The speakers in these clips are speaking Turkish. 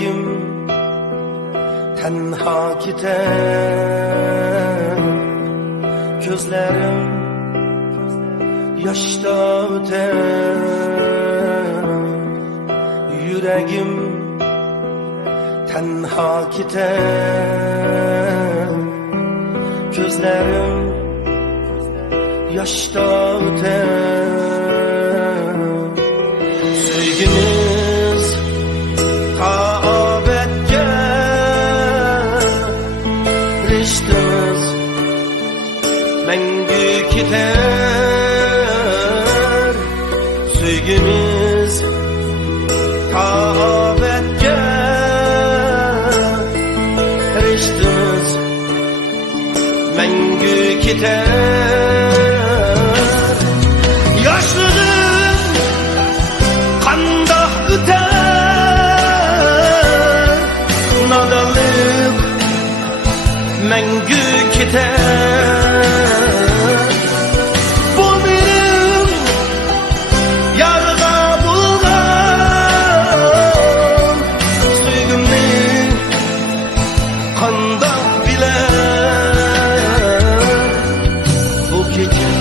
Yüreğim tenha gider, gözlerim yaşta öter. Yüreğim tenha gider, gözlerim yaşta öter. Sevgimiz kaabetke, riştimiz mengü gider. Sevgimiz kaabetke, riştimiz mengü gider. Yaşlılığım kandah öter, nadanlık mengü gider. Bu benim yarga bulgan sevgimnin kandah bilen. Bu gece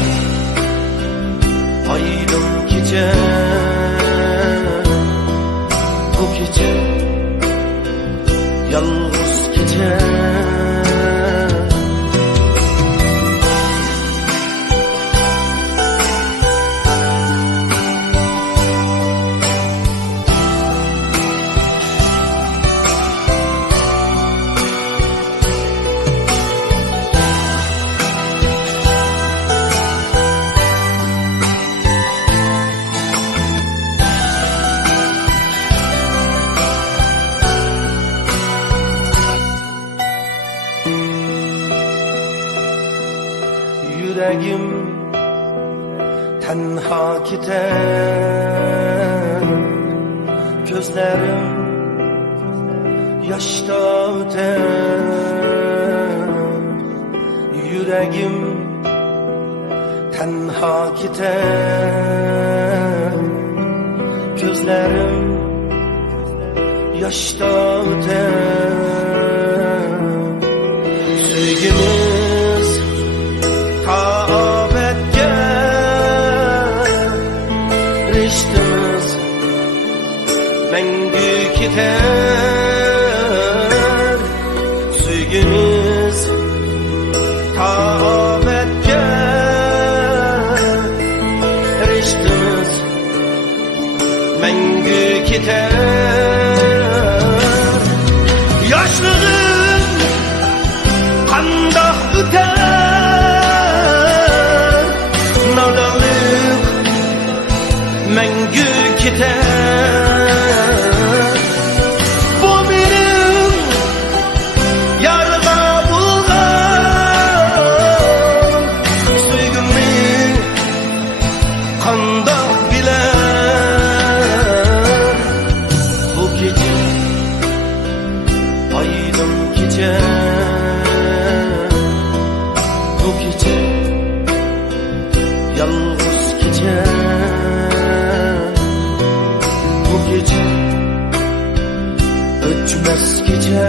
aydın gece, bu gece yalnız gece. Yüreğim tenha gider, gözlerim yaşta öter. Yüreğim tenha gider, gözlerim yaşta öter. Sevgimiz kaabetke, riştimiz mengü gider. Sevgimiz kaabetke, riştimiz mengü gider. Yaşlılığım kandah öter, nadanlık mengü gider. Bu benim yarga bulgan sevgimnin kandah bilen. Bu gece aydın gece, bu gece yalnız gece. Bu gece ötmez gece.